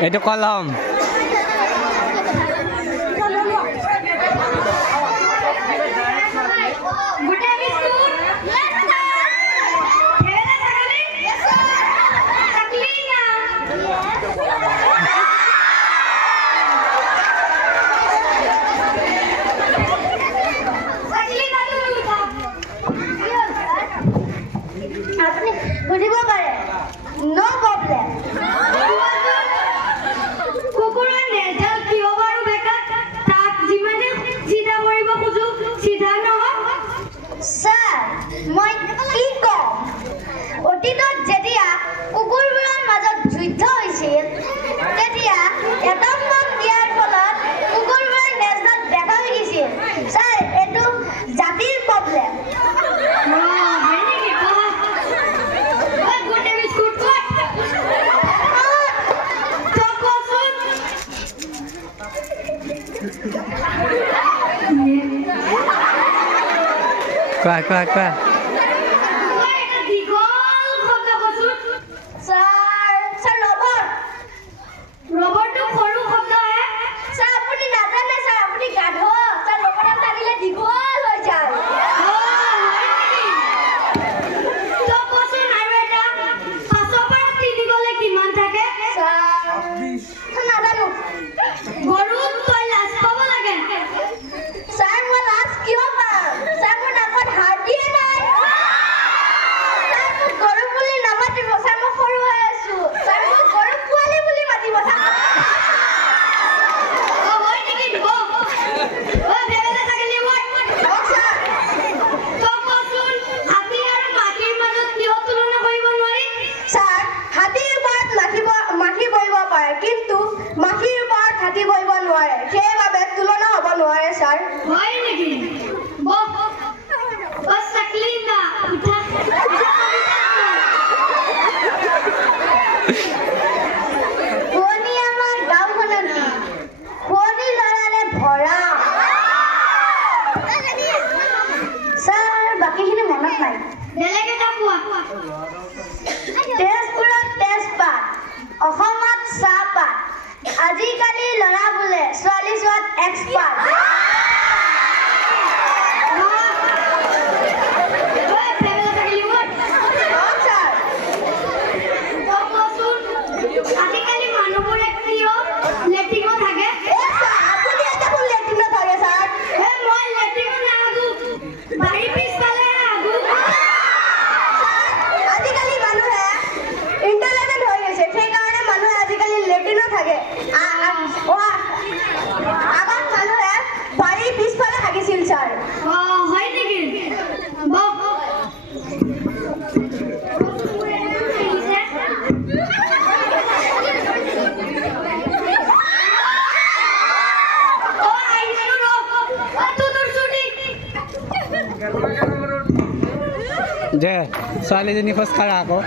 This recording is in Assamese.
এইটো কলম বুঝিব পাৰে নো প্ৰব্লেম কুকুৰৰ নেজাল কিয় বাৰু বেকাৰ তাক যিমানে চিধা কৰিব খোজো চিধা নহয় ছাৰ মই কি কম অতীতত যেতিয়া কুকুৰবোৰৰ মাজত যুদ্ধ হৈছিল তেতিয়া এটম বম দিয়াৰ ফলত কুকুৰবোৰৰ নেজাল বেকা হৈ গৈছিল ছাৰ এইটো জাতিৰ প্ৰব্লেম কোৱা ৰবৰটো সৰু শব্দ হে ছাৰ আপুনি নাজানে ছাৰ আপুনি গাধ ছাৰ ৰবৰত টানিলে দীঘল হৈ যায় নাজানো গৰুক তই লাজ পাব লাগে ছাৰ মই লাজ কিয় পাম ছাৰ মোৰ নাকত হাৰ্ডিয়ে নাই ছাৰ মোক গৰু বুলি নামাতিব ছাৰ মই সৰু হৈ আছো ছাৰ মোক গৰু পোৱালি বুলি মাতিব ছাৰ হয় নেকি দিব বেলেগ থাকিলে মই ছাৰ তই কচোন হাতী আৰু মাখিৰ মাজত কিয় তুলনা কৰিব নোৱাৰি ছাৰ হাতীৰ ওপৰত মাখি বহিব পাৰে কিন্তু মাখিৰ ওপৰত হাতী বহিব নোৱাৰে সেইবাবে তুলনা হ'ব নোৱাৰে ছাৰ হয় নেকি বস চাকলি না উঠা শুৱনি আমাৰ গাঁওখনত শুৱনি ল'ৰাৰে ভৰা ছাৰ বাকীখিনি মনত নাই বেলেগ এটা কোৱা তেজপুৰত তেজপাত অসমত চাহপাত আজিকালি ল'ৰা বোলে ছোৱালী চোৱাত এক্সপাৰ্ট আজিকালি মানুহবোৰে কিয় লেট্ৰিনো থাকে আপুনি এটা ফুল লেট্ৰিনো থাকে ছাৰ মই লেট্ৰিনো নাগো বাৰী পিছফালে আগো আজিকালি মানুহে ইণ্টেলিজেণ্ট হৈ গৈছে সেইকাৰণে মানুহে আজিকালি লেট্ৰিনো থাকে আগত মানুহে বাৰীৰ পিছফালে থাকিছিল ছাৰ হয় নেকি যে ছোৱালীজনী খোজ কাঢ়া আকৌ